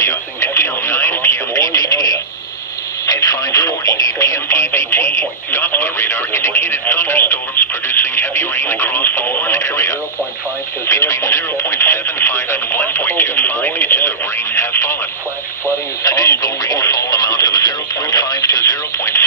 Philadelphia until 9 p.m. PDT. At 5:40 p.m. PDT, Doppler radar indicated thunderstorms producing heavy rain across the Horn area. Between 0.75 and 1.25 inches of rain have fallen. Additional rainfall amounts of 0.5 to 0.6